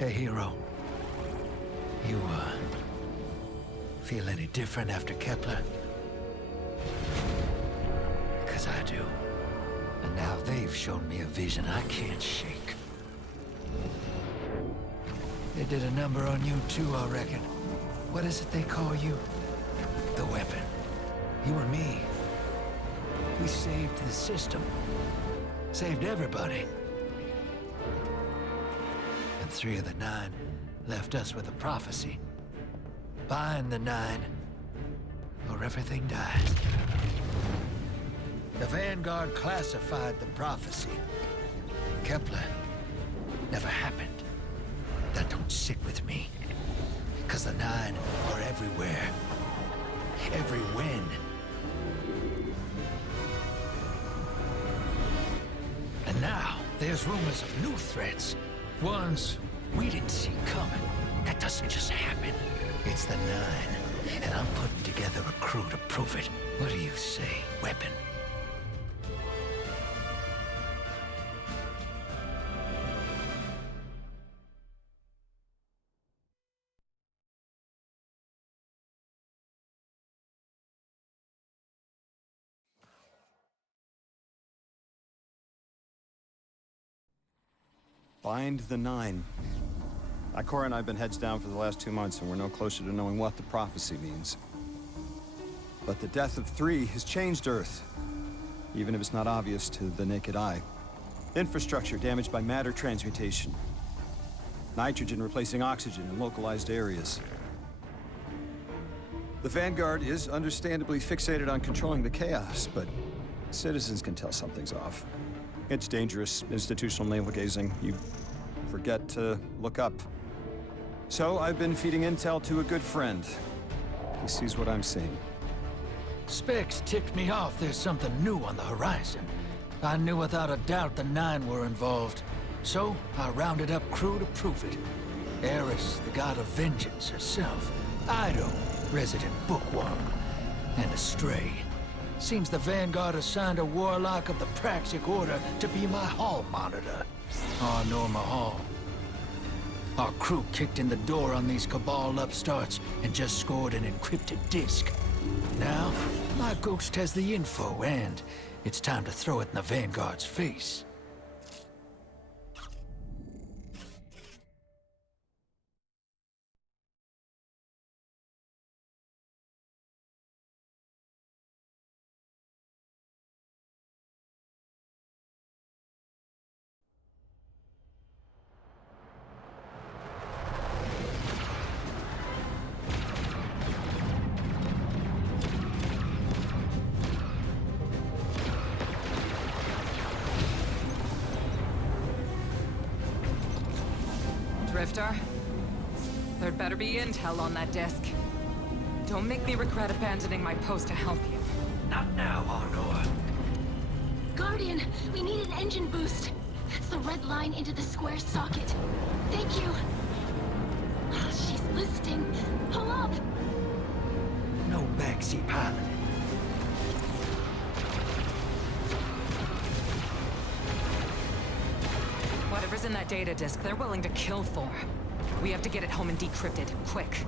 Hey, hero. You, feel any different after Kepler? Because I do. And now they've shown me a vision I can't shake. They did a number on you too, I reckon. What is it they call you? The weapon. You and me. We saved the system. Saved everybody. And 3 of the 9 left us with a prophecy. Bind the 9, or everything dies. The Vanguard classified the prophecy. Kepler never happened. That don't sit with me. 'Cause the 9 are everywhere. Every when. And now, there's rumors of new threats. Ones we didn't see coming. That doesn't just happen. It's the 9, and I'm putting together a crew to prove it. What do you say, weapon? Bind the 9. Ikora and I have been heads down for the last 2 months, and we're no closer to knowing what the prophecy means. But the death of 3 has changed Earth, even if it's not obvious to the naked eye. Infrastructure damaged by matter transmutation. Nitrogen replacing oxygen in localized areas. The Vanguard is understandably fixated on controlling the chaos, but citizens can tell something's off. It's dangerous, institutional navel-gazing. You forget to look up. So I've been feeding intel to a good friend. He sees what I'm seeing. Specs ticked me off there's something new on the horizon. I knew without a doubt the 9 were involved. So I rounded up crew to prove it. Eris, the god of vengeance herself. Ido, resident bookworm. And Astray. Seems the Vanguard assigned a warlock of the Praxic Order to be my hall monitor. Oh, Norma Hall. Our crew kicked in the door on these Cabal upstarts and just scored an encrypted disk. Now, my ghost has the info, and it's time to throw it in the Vanguard's face. Drifter, there'd better be intel on that disk. Don't make me regret abandoning my post to help you. Not now, Arnor. Guardian, we need an engine boost. That's the red line into the square socket. Thank you. She's listening. Pull up. No backseat piloting. Whatever's in that data disk, they're willing to kill for. We have to get it home and decrypted, quick.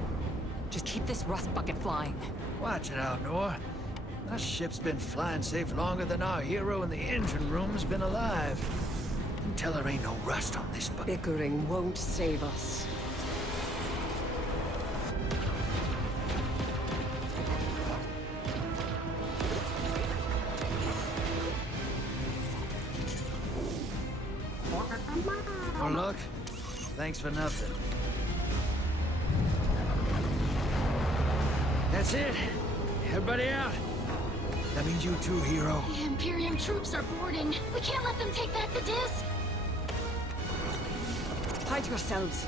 Just keep this rust bucket flying. Watch it out, Nor. That ship's been flying safe longer than our hero in the engine room's been alive. You tell her ain't no rust on this bucket. Bickering won't save us. Oh, look. Thanks for nothing. That's it. Everybody out. That means you too, hero. The Imperium troops are boarding. We can't let them take back the disc. Hide yourselves.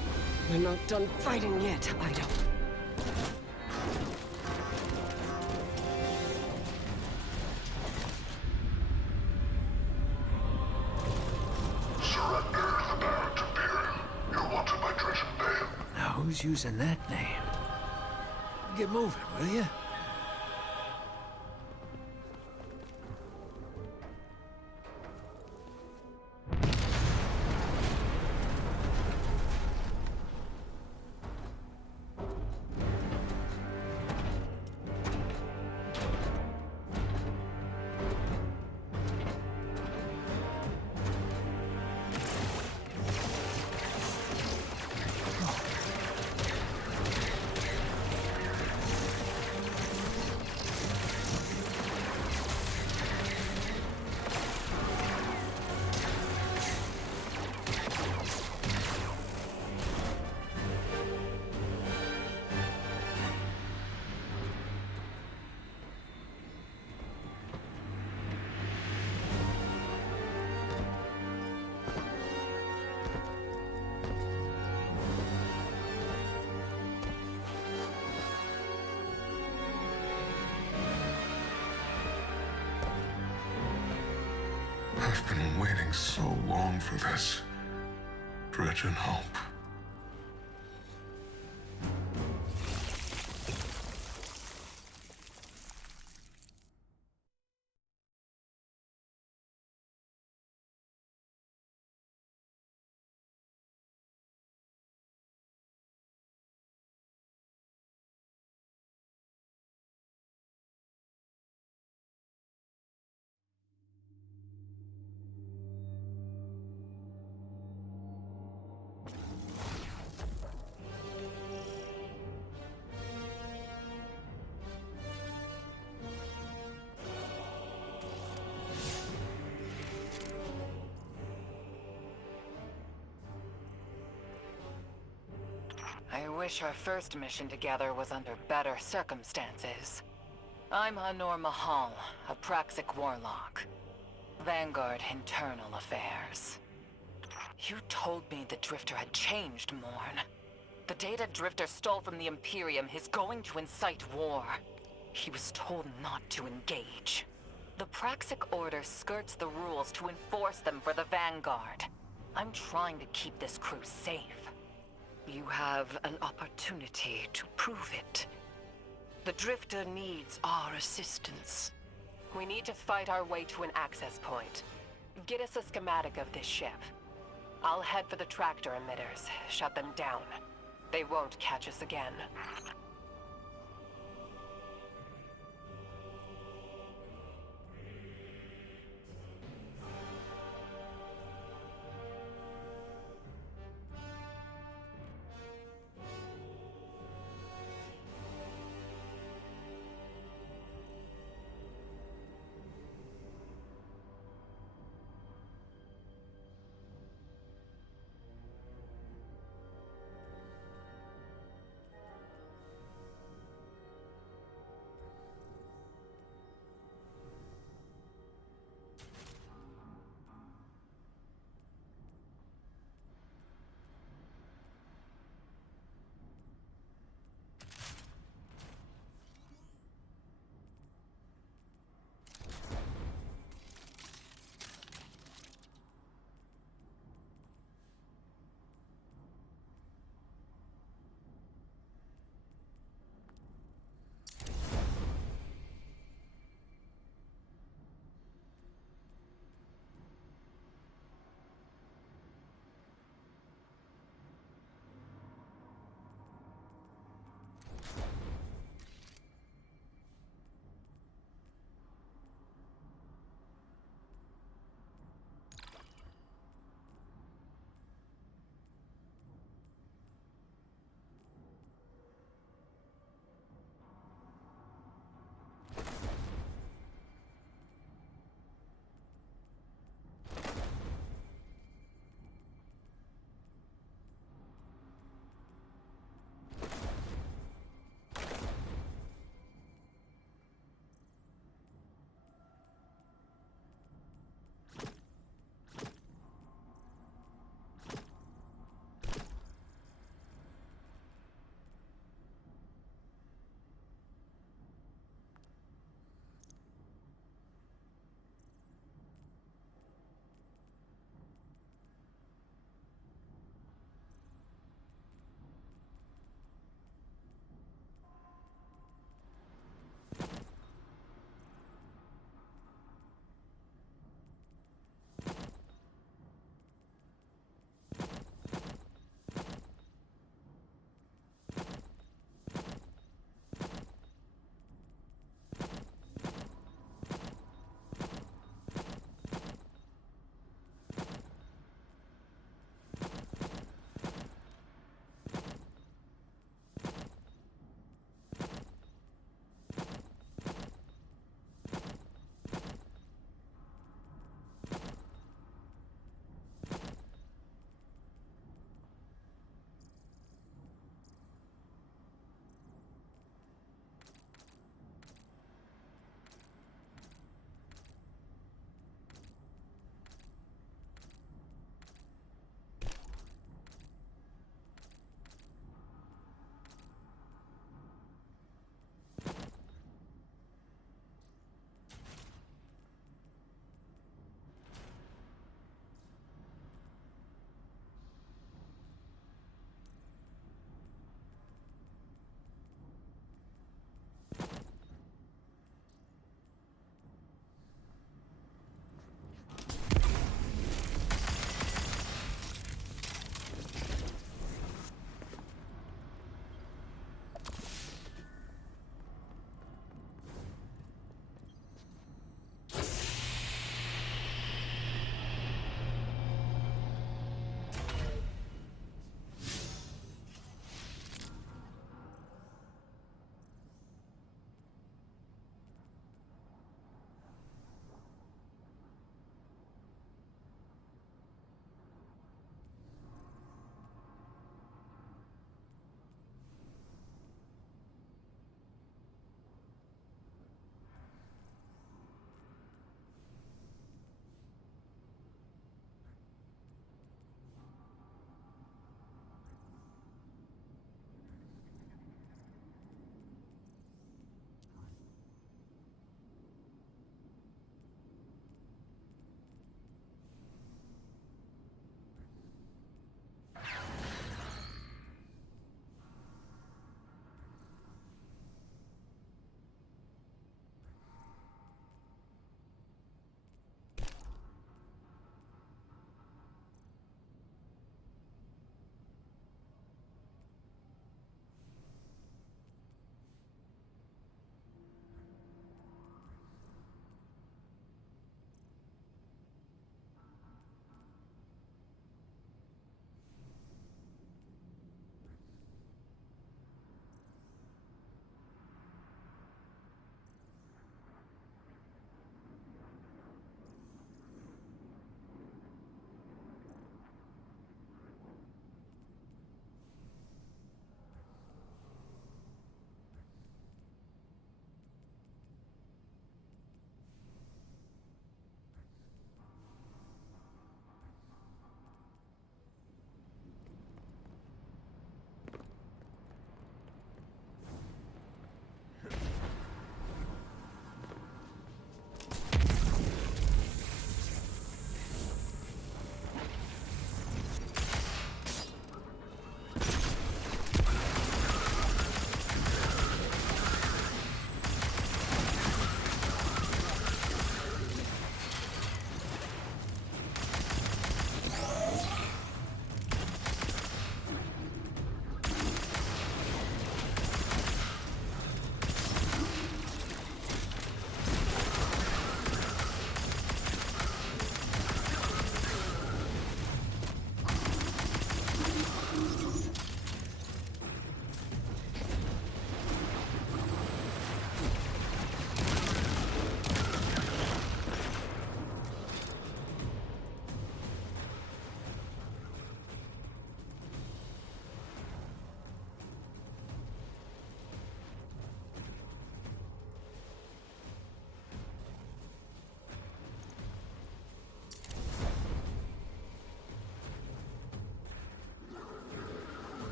We're not done fighting yet, Ido. Who's using that name? Get moving, will you? I've been waiting so long for this. Dredge and hope. I wish our first mission together was under better circumstances. I'm Hanor Mahal, a Praxic warlock. Vanguard Internal Affairs. You told me the Drifter had changed, Morn. The data Drifter stole from the Imperium is going to incite war. He was told not to engage. The Praxic Order skirts the rules to enforce them for the Vanguard. I'm trying to keep this crew safe. You have an opportunity to prove it. The Drifter needs our assistance. We need to fight our way to an access point. Get us a schematic of this ship. I'll head for the tractor emitters, shut them down. They won't catch us again.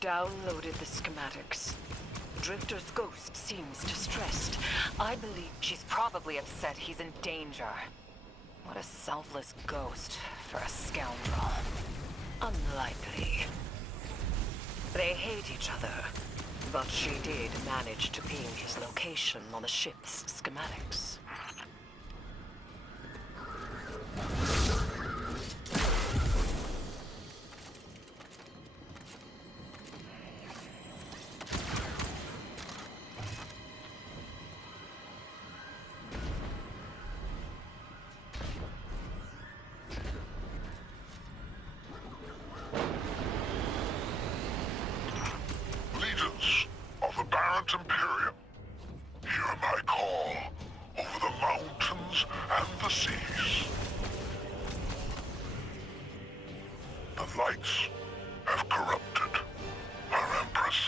downloaded the schematics. Drifter's ghost seems distressed. I believe she's probably upset he's in danger. What a selfless ghost for a scoundrel. Unlikely. They hate each other, but she did manage to ping his location on the ship's schematics. Leaders of the Barrent Imperium, hear my call over the mountains and the seas. The lights have corrupted our Empress.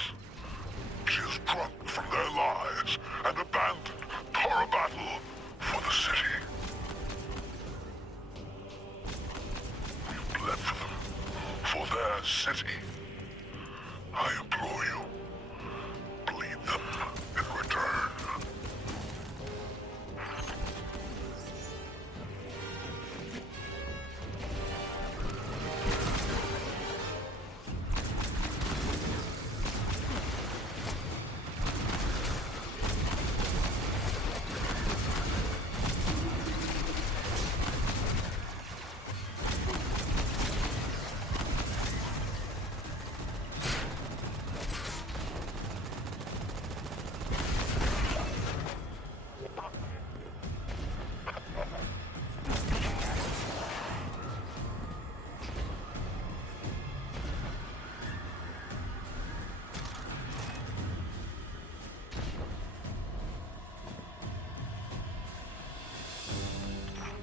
She is drunk from their lies and abandoned for a battle for the city. We've bled for them, for their city. I implore you, bleed them in return.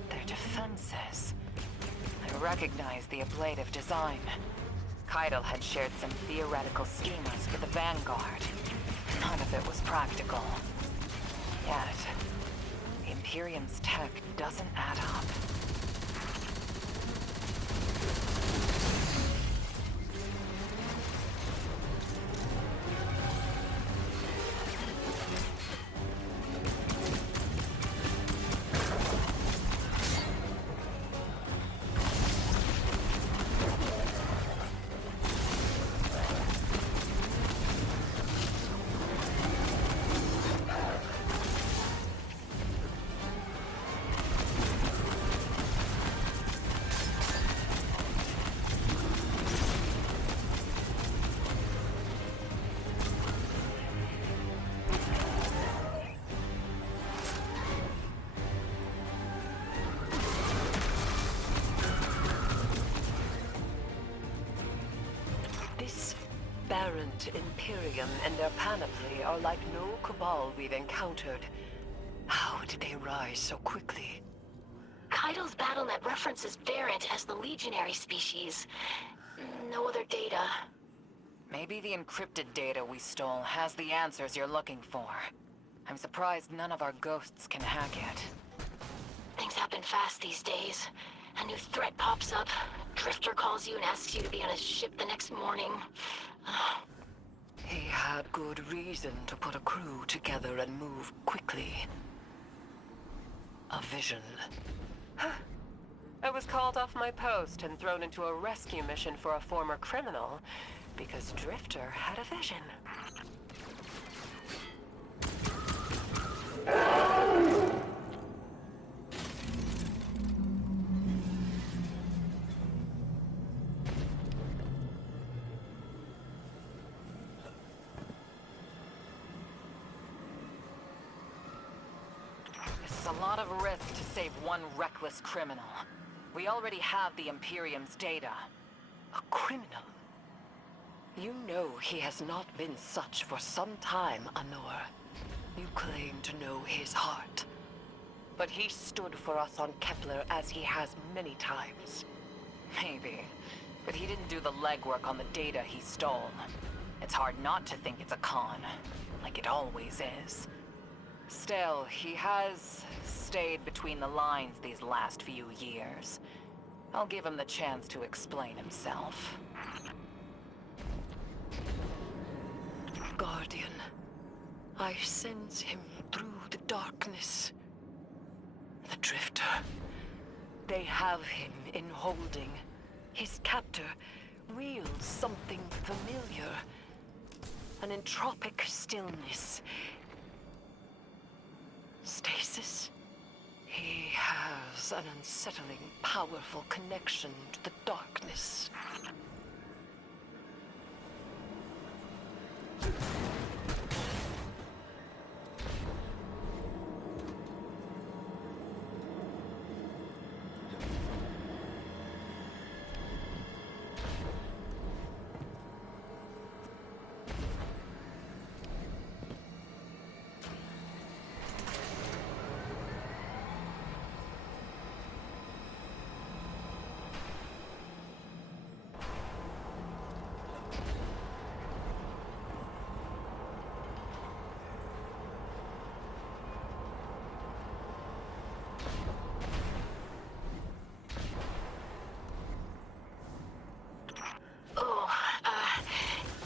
Their defenses. I recognize the ablative design. Keitel had shared some theoretical schemas with the Vanguard. None of it was practical. Yet, the Imperium's tech doesn't add up. This Barrent Imperium and their panoply are like no cabal we've encountered. How did they rise so quickly? Keitel's BattleNet references Barrent as the legionary species. No other data. Maybe the encrypted data we stole has the answers you're looking for. I'm surprised none of our ghosts can hack it. Things happen fast these days. A new threat pops up. Drifter calls you and asks you to be on his ship the next morning. He had good reason to put a crew together and move quickly. A vision. I was called off my post and thrown into a rescue mission for a former criminal because Drifter had a vision. This is a lot of risk to save one reckless criminal. We already have the Imperium's data. A criminal? You know he has not been such for some time, Anor. You claim to know his heart. But he stood for us on Kepler as he has many times. Maybe, but he didn't do the legwork on the data he stole. It's hard not to think it's a con, like it always is. Still, he has stayed between the lines these last few years. I'll give him the chance to explain himself. I sense him through the darkness. The Drifter. They have him in holding. His captor wields something familiar. An entropic stillness. Stasis? He has an unsettling, powerful connection to the darkness.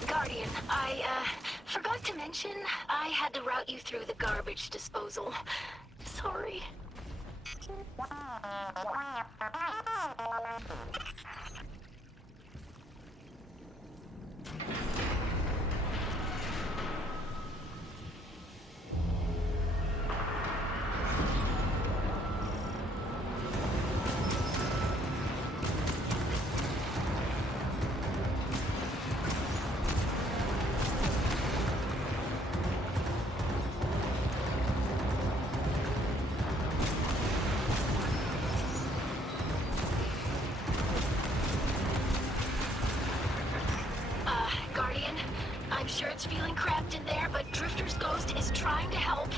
Guardian, I forgot to mention I had to route you through the garbage disposal. Sorry. Guardian, I'm sure it's feeling cramped in there, but Drifter's ghost is trying to help.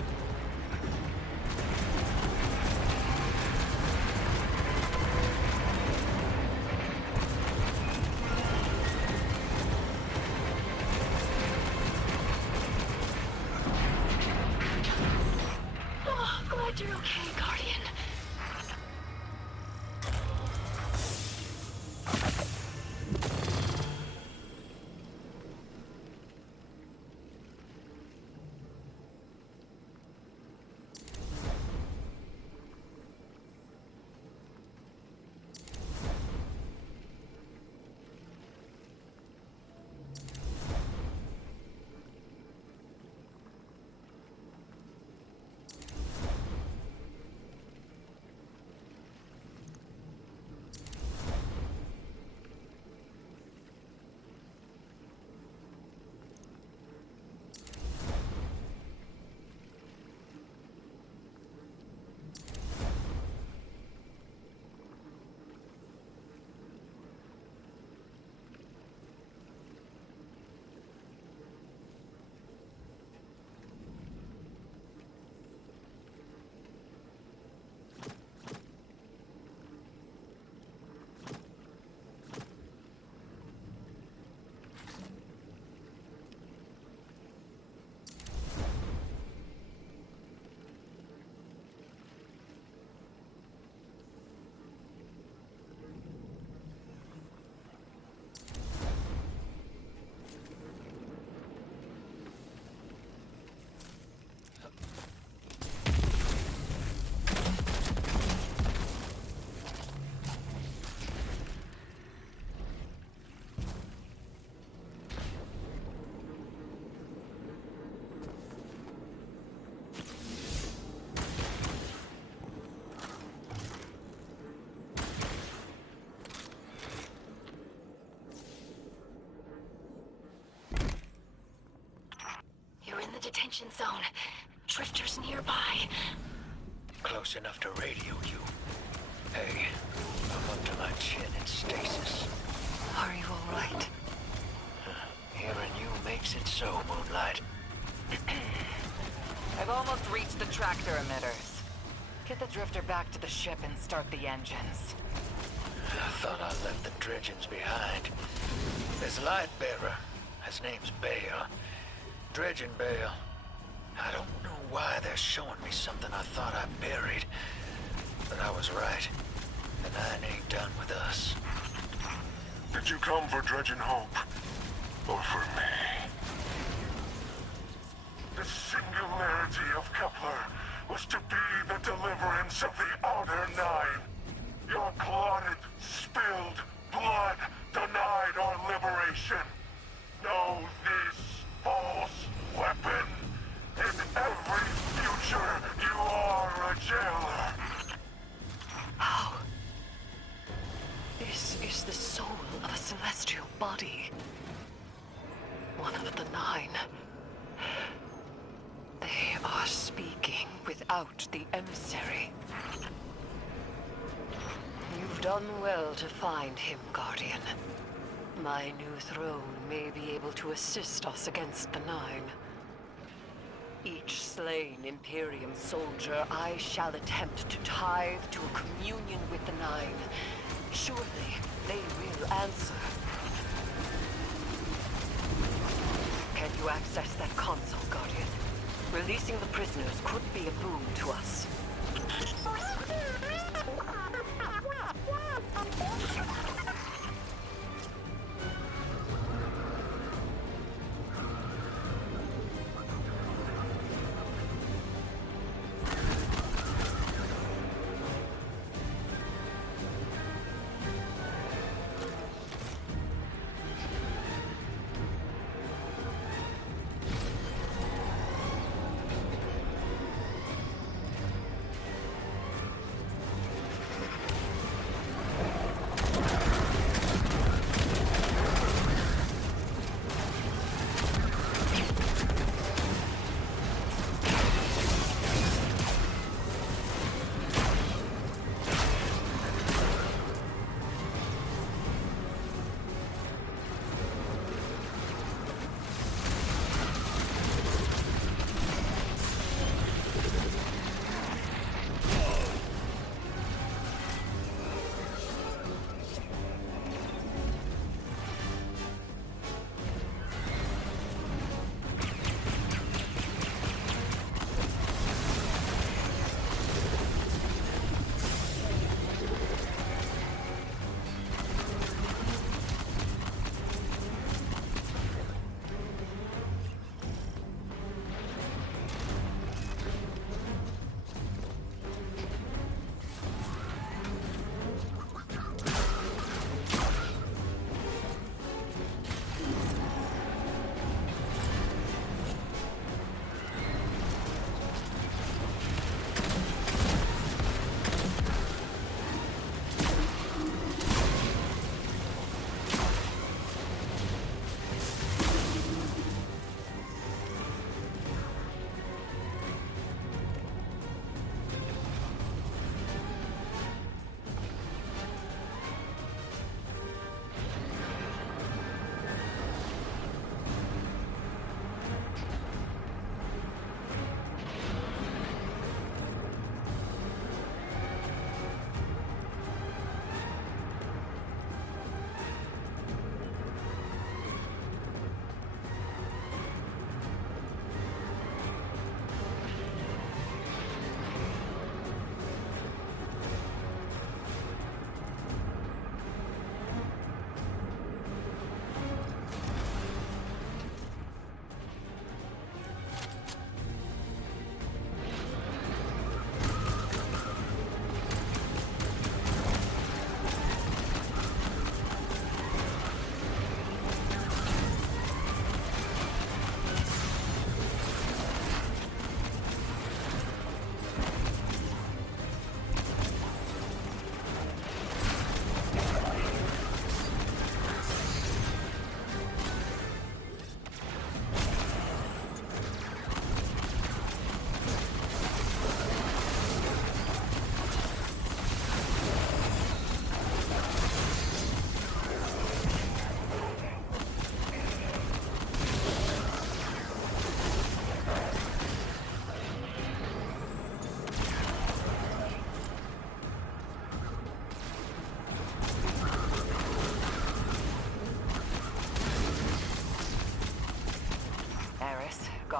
Oh, glad you're okay, Guardian. You're in the detention zone. Drifter's nearby. Close enough to radio you. Hey, I'm up to my chin in stasis. Are you all right? Hearing you makes it so, Moonlight. I've almost reached the tractor emitters. Get the Drifter back to the ship and start the engines. I thought I left the dredgings behind. There's Lightbearer. His name's Bale. Dredging Bale. I don't know why they're showing me something I thought I buried. But I was right. The Nine ain't done with us. Did you come for Dredging Hope? Or for me? The single remnants of the Outer Nine. Your clotted, spilled blood denied our liberation. Know this false weapon. In every future, you are a jailer. How? This is the soul of a celestial body. One of the nine. They are speaking without the emissary. You've done well to find him, Guardian. My new throne may be able to assist us against the Nine. Each slain Imperium soldier I shall attempt to tithe to a communion with the Nine. Surely they will answer. Can you access that console, Guardian? Releasing the prisoners could be a boon to us.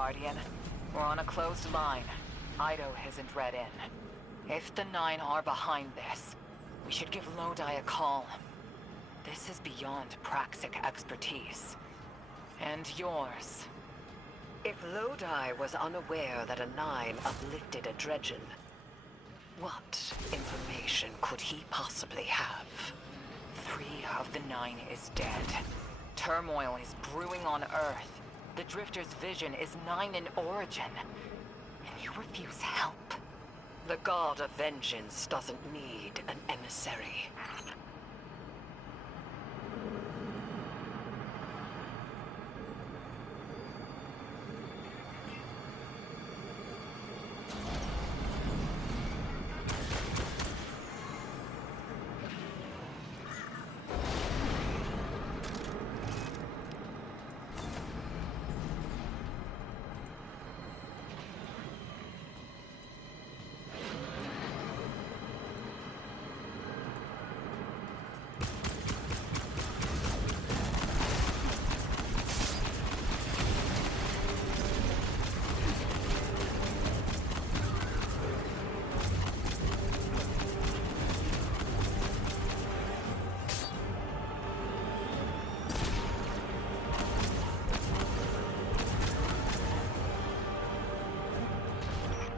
Guardian. We're on a closed line. Ido isn't read in. If the Nine are behind this, we should give Lodi a call. This is beyond Praxic expertise. And yours. If Lodi was unaware that a Nine uplifted a Dredgen, What information could he possibly have? 3 of the 9 is dead. Turmoil is brewing on Earth. The Drifter's vision is 9 in origin. And you refuse help? The God of Vengeance doesn't need an emissary.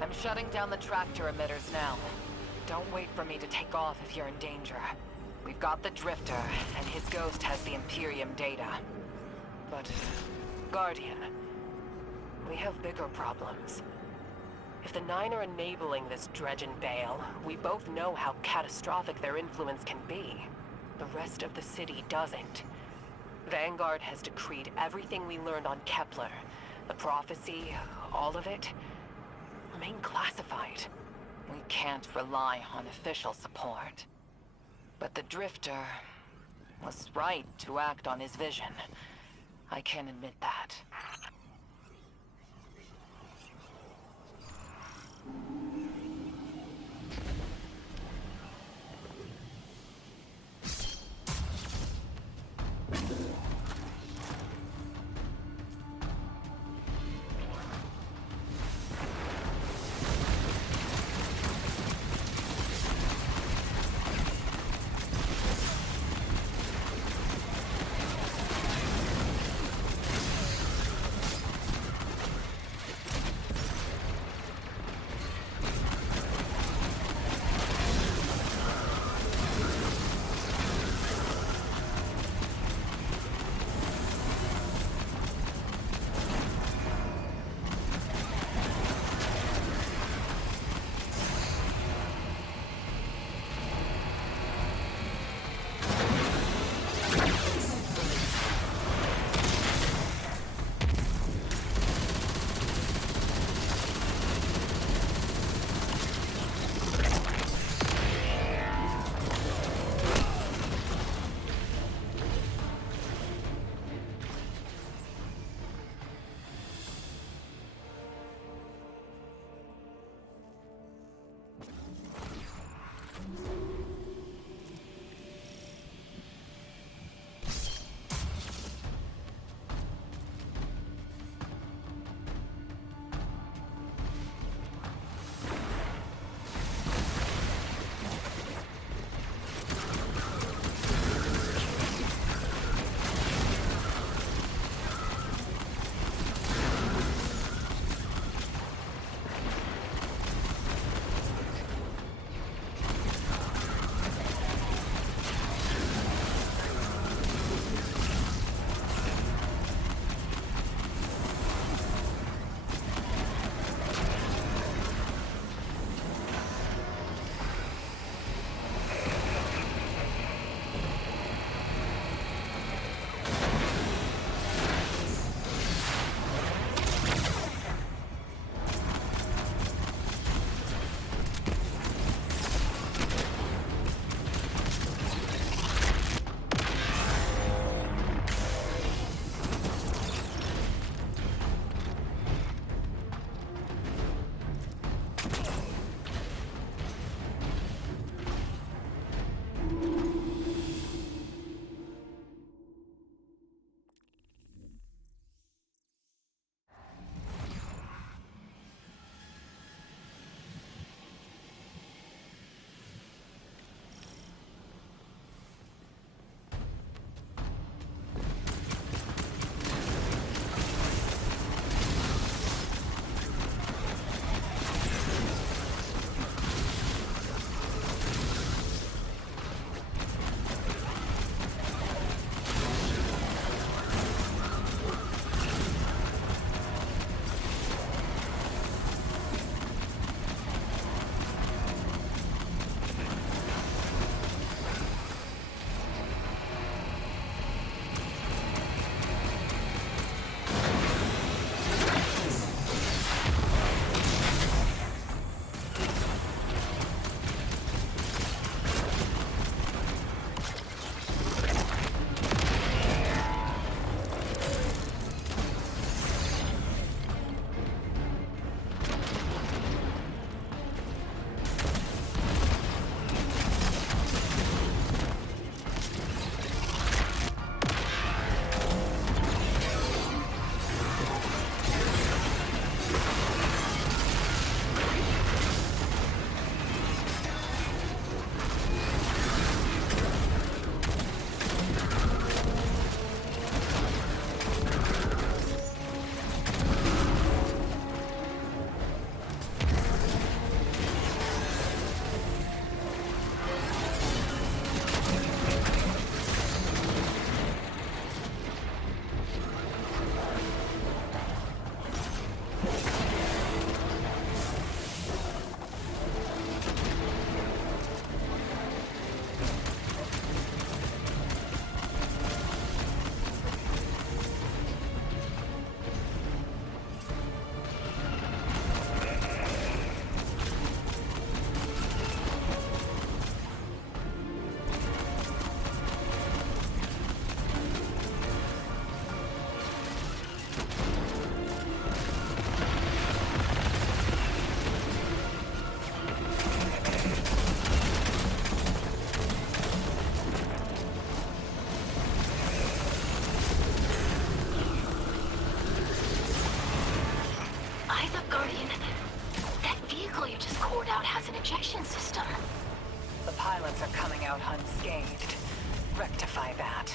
I'm shutting down the tractor emitters now. Don't wait for me to take off if you're in danger. We've got the Drifter, and his ghost has the Imperium data. But, Guardian, we have bigger problems. If the 9 are enabling this dredge and bale, we both know how catastrophic their influence can be. The rest of the city doesn't. Vanguard has decreed everything we learned on Kepler, the prophecy, all of it, remain classified. We can't rely on official support. But the Drifter was right to act on his vision. I can admit that. up, Guardian. That vehicle you just cored out has an ejection system. The pilots are coming out unscathed. Rectify that.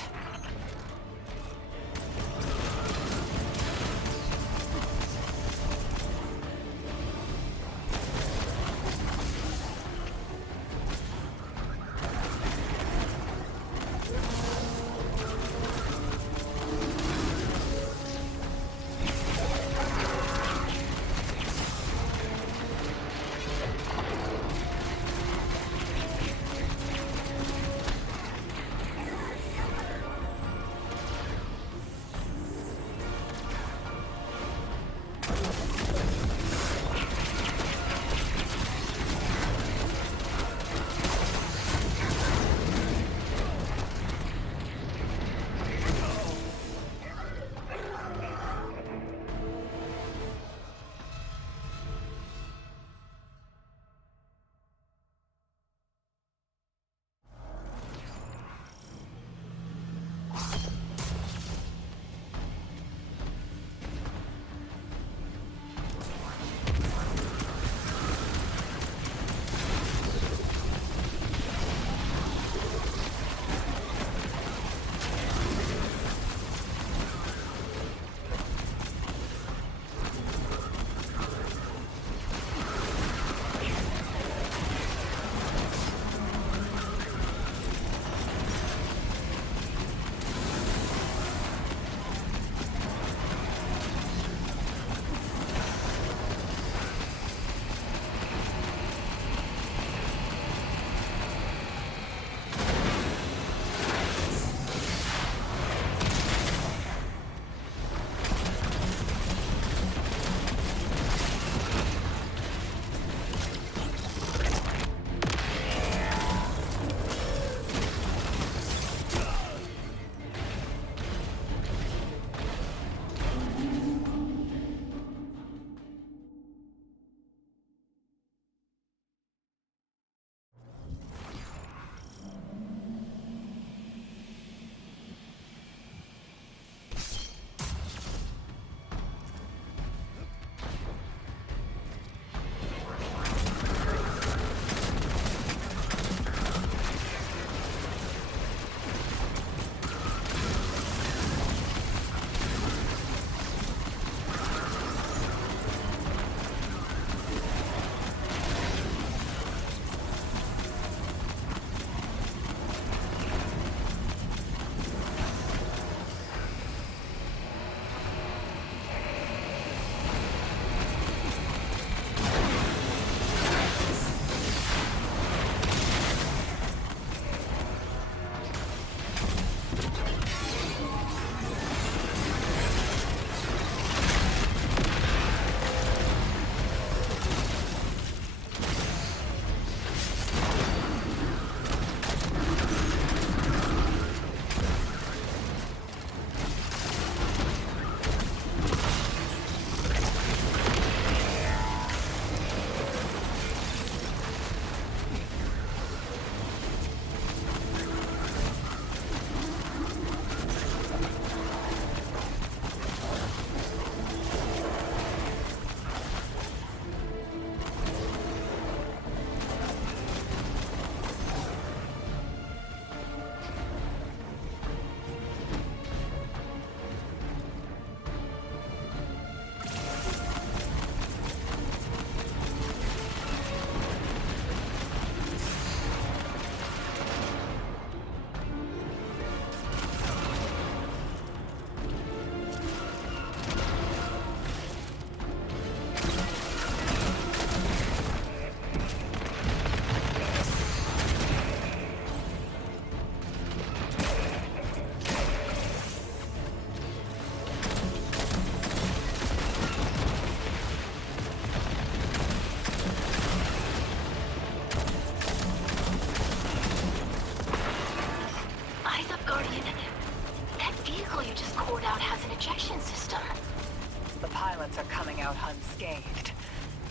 pilots are coming out unscathed.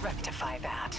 Rectify that.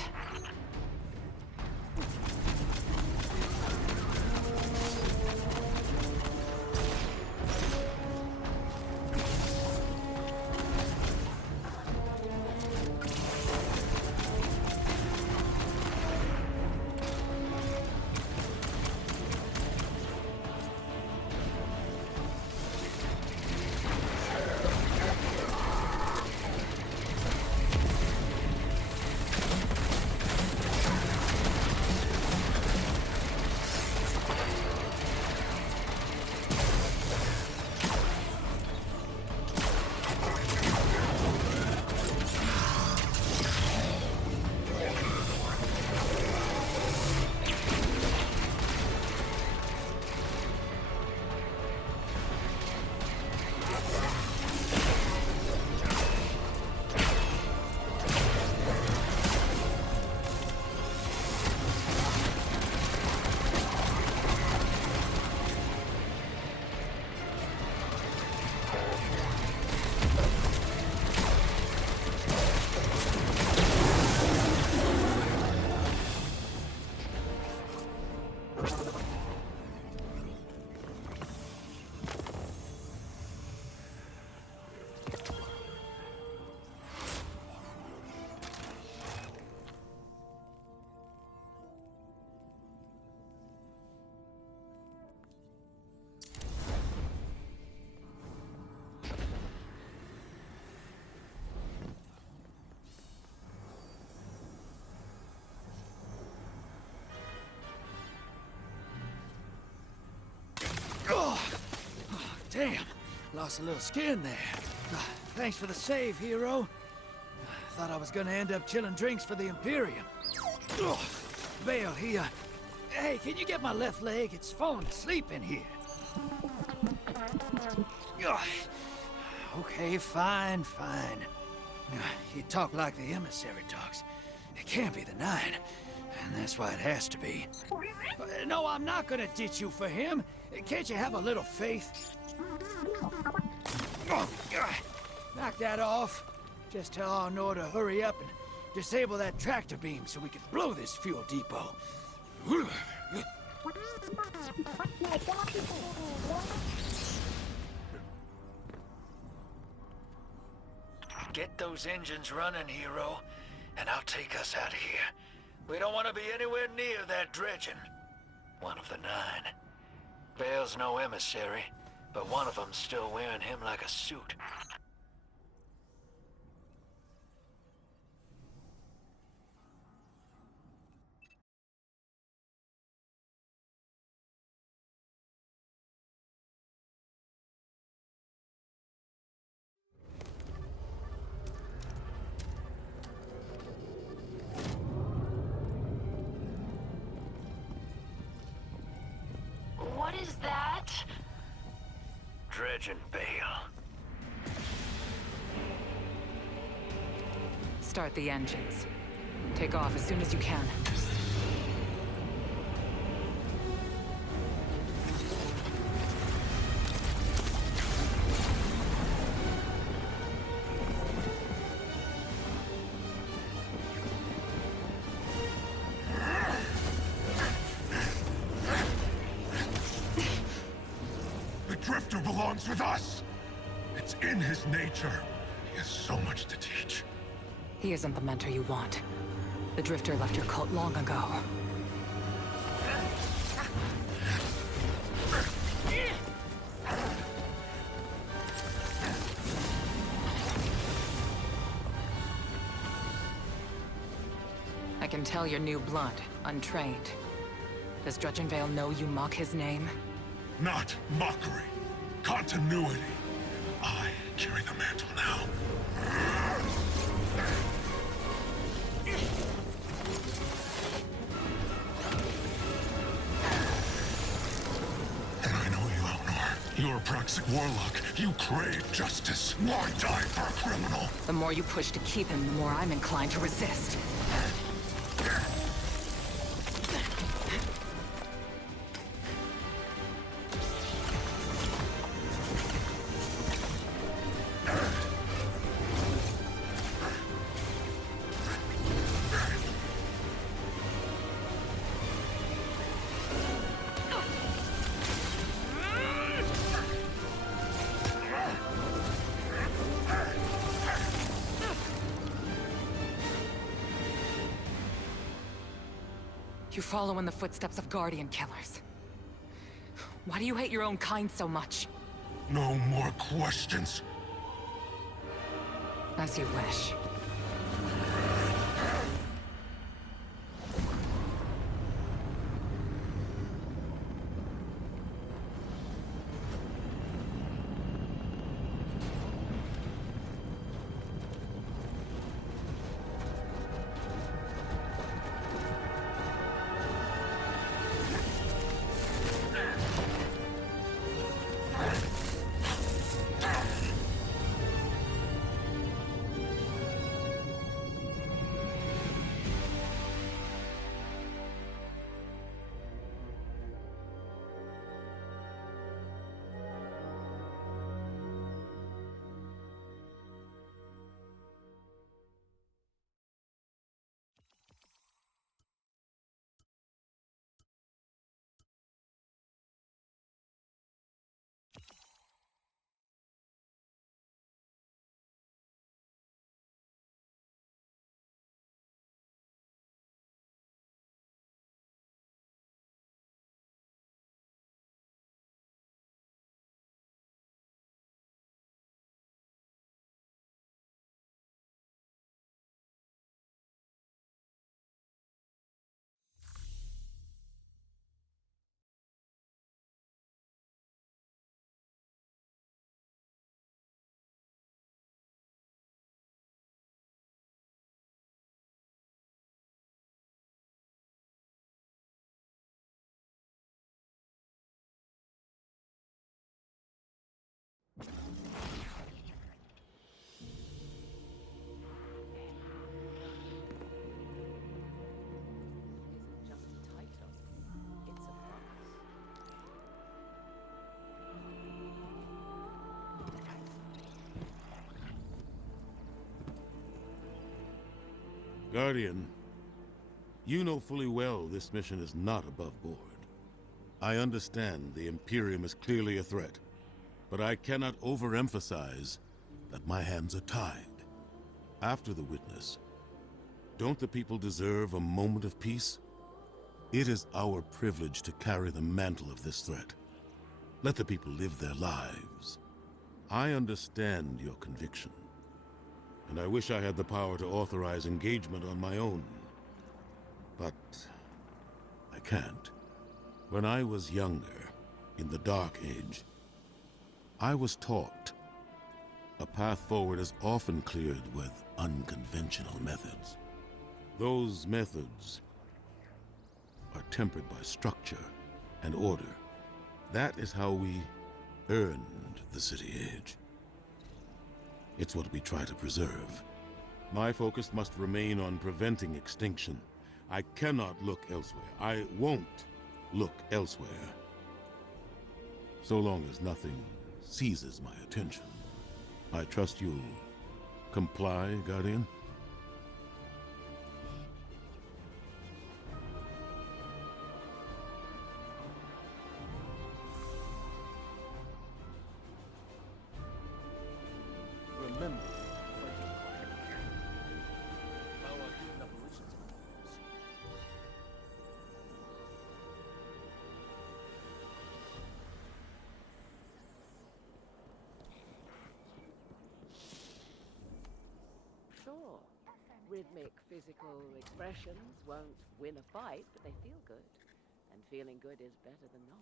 Lost a little skin there. Thanks for the save, hero. Thought I was gonna end up chilling drinks for the Imperium. Ugh. Vale, hey, can you get my left leg? It's falling asleep in here. Ugh. Okay, fine. You talk like the emissary talks. It can't be the Nine, and that's why it has to be. No, I'm not gonna ditch you for him. Can't you have a little faith? Oh, knock that off. Just tell Arnor to hurry up and disable that tractor beam so we can blow this fuel depot. Get those engines running, hero, and I'll take us out of here. We don't want to be anywhere near that dredging. One of the Nine. Vale's no emissary, but one of them's still wearing him like a suit. What is that? Dredging Vale. Start the engines. Take off as soon as you can. The Drifter belongs with us! It's in his nature. He has so much to teach. He isn't the mentor you want. The Drifter left your cult long ago. I can tell you're new blood, untrained. Does Dredgen Vale know you mock his name? Not mockery. Continuity. I carry the mantle now. And I know you, Elnor. You're a Praxic warlock. You crave justice. Why die for a criminal? The more you push to keep him, the more I'm inclined to resist. You follow in the footsteps of Guardian killers. Why do you hate your own kind so much? No more questions. As you wish. Guardian, you know fully well this mission is not above board. I understand the Imperium is clearly a threat, but I cannot overemphasize that my hands are tied. After the witness, don't the people deserve a moment of peace? It is our privilege to carry the mantle of this threat. Let the people live their lives. I understand your conviction, and I wish I had the power to authorize engagement on my own. But I can't. When I was younger, in the Dark Age, I was taught a path forward is often cleared with unconventional methods. Those methods are tempered by structure and order. That is how we earned the City Age. It's what we try to preserve. My focus must remain on preventing extinction. I cannot look elsewhere. I won't look elsewhere. So long as nothing seizes my attention. I trust you'll comply, Guardian? Remember, how are these apparitions? Sure. Rhythmic physical expressions won't win a fight, but they feel good. And feeling good is better than not.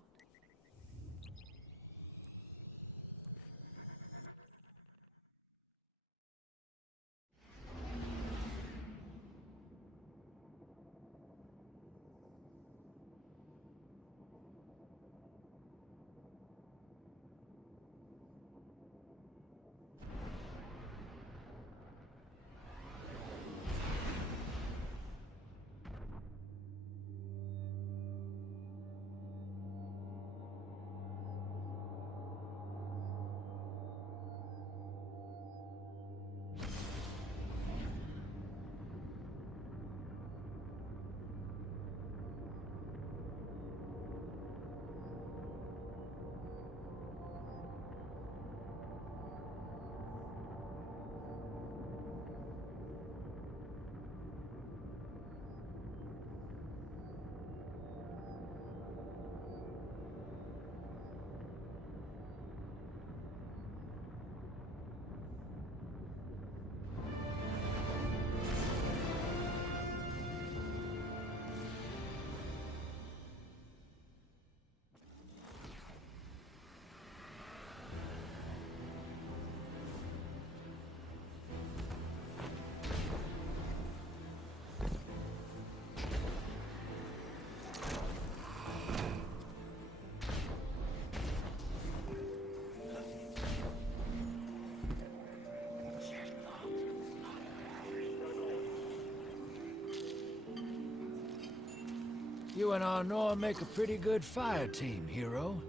You and Arnor make a pretty good fire team, hero.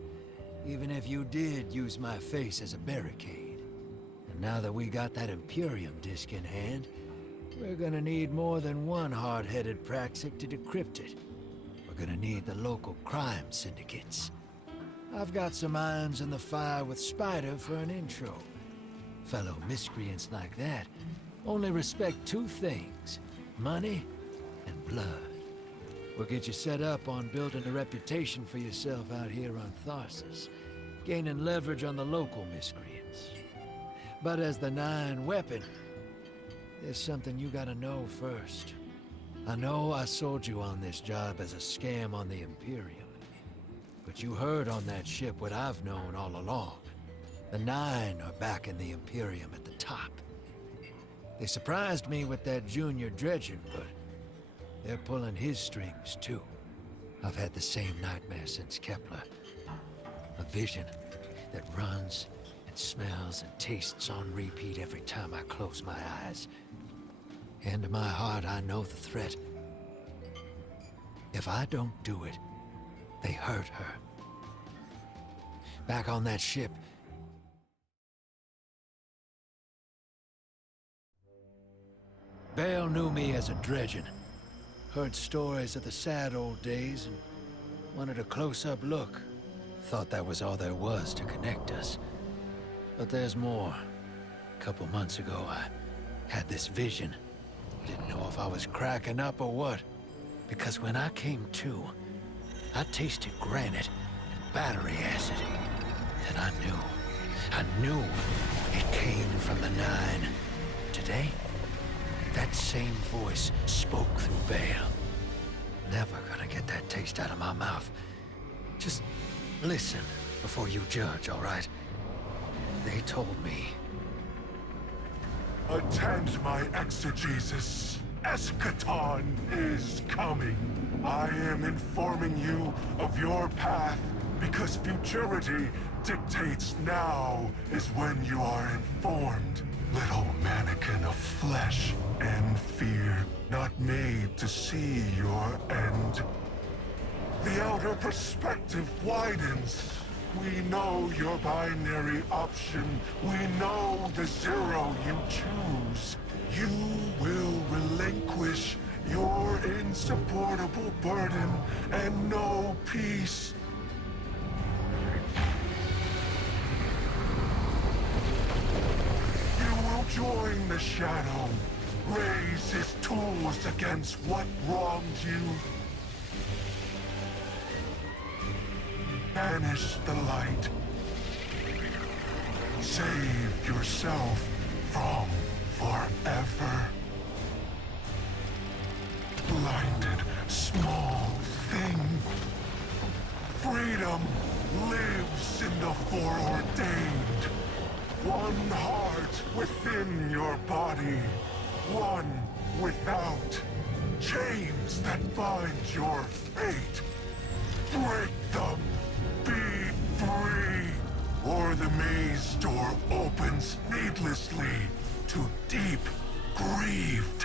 Even if you did use my face as a barricade. And now that we got that Imperium disc in hand, we're gonna need more than one hard-headed Praxic to decrypt it. We're gonna need the local crime syndicates. I've got some irons in the fire with Spider for an intro. Fellow miscreants like that only respect two things: money and blood. We'll get you set up on building a reputation for yourself out here on Tharsis, gaining leverage on the local miscreants. But as the Nine weapon, there's something you gotta know first. I know I sold you on this job as a scam on the Imperium, but you heard on that ship what I've known all along. The Nine are backing the Imperium at the top. They surprised me with that junior dredging, but they're pulling his strings, too. I've had the same nightmare since Kepler. A vision that runs and smells and tastes on repeat every time I close my eyes. And in my heart, I know the threat. If I don't do it, they hurt her. Back on that ship, Bale knew me as a dredgen. Heard stories of the sad old days and wanted a close-up look. Thought that was all there was to connect us. But there's more. A couple months ago, I had this vision. Didn't know if I was cracking up or what. Because when I came to, I tasted granite and battery acid. And I knew it came from the Nine. Today, that same voice spoke through Bale. Never gonna get that taste out of my mouth. Just listen before you judge, all right? They told me. Attend my exegesis. Eschaton is coming. I am informing you of your path because futurity dictates now is when you are informed. Little mannequin of flesh and fear, not made to see your end. The outer perspective widens. We know your binary option. We know the zero you choose. You will relinquish your insupportable burden and know peace. You will join the Shadow, raise his tools against what wronged you. Banish the light. Save yourself from forever. Blinded, small thing. Freedom lives in the foreordained. One heart within your body. One without. Chains that bind your fate. Break them. Be free, or the maze door opens needlessly to deep, grieved